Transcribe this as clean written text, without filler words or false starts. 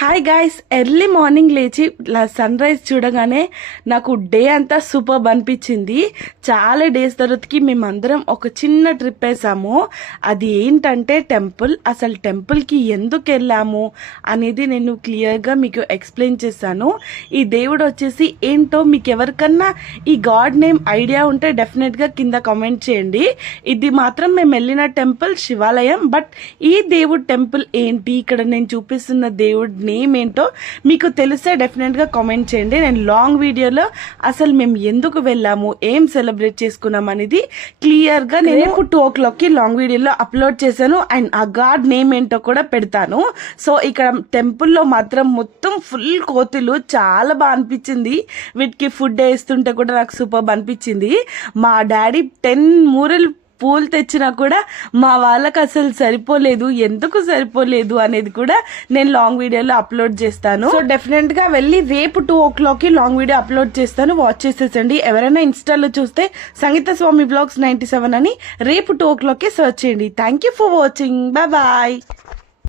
Hi guys, early morning లేచి sun rise చూడగానే నాకు డే అంతా సూపర్బ్ అనిపించింది. చాలా డేస్ తర్వాతకి మేమందరం ఒక చిన్న ట్రిప్ వేసాము. అది ఏంటంటే టెంపుల్. అసలు టెంపుల్కి ఎందుకు వెళ్ళాము అనేది నేను క్లియర్గా మీకు ఎక్స్ప్లెయిన్ చేశాను. ఈ దేవుడు వచ్చేసి ఏంటో మీకు ఎవరికన్నా ఈ గాడ్ నేమ్ ఐడియా ఉంటే డెఫినెట్గా కింద కామెంట్ చేయండి. ఇది మాత్రం మేము వెళ్ళిన టెంపుల్ శివాలయం. బట్ ఈ దేవుడు టెంపుల్ ఏంటి, ఇక్కడ నేను చూపిస్తున్న దేవుడు నేమ్ ఏంటో మీకు తెలిస్తే డెఫినెట్గా కామెంట్ చేయండి. నేను లాంగ్ వీడియోలో అసలు మేము ఎందుకు వెళ్ళాము, ఏం సెలబ్రేట్ చేసుకున్నాం అనేది క్లియర్గా నేను 2 o'clockకి లాంగ్ వీడియోలో అప్లోడ్ చేశాను. అండ్ ఆ గాడ్ నేమ్ ఏంటో కూడా పెడతాను. సో ఇక్కడ టెంపుల్లో మాత్రం మొత్తం ఫుల్ కోతులు, చాలా బాగా అనిపించింది. వీటికి ఫుడ్ వేస్తుంటే కూడా నాకు సూపర్ అనిపించింది. మా డాడీ 10 మూరలు పూలు తెచ్చినా కూడా మా వాళ్ళకి అసలు సరిపోలేదు. ఎందుకు సరిపోలేదు అనేది కూడా నేను లాంగ్ వీడియోలో అప్లోడ్ చేస్తాను. సో డెఫినెట్ గా వెళ్ళి రేపు 2 o'clockకి లాంగ్ వీడియో అప్లోడ్ చేస్తాను, వాచ్ చేసేసండి. ఎవరైనా ఇన్స్టాలో చూస్తే సంగీత స్వామి బ్లాగ్స్ 97 అని రేపు 2 o'clockకి సర్చ్ చేయండి. Thank you for watching. Bye.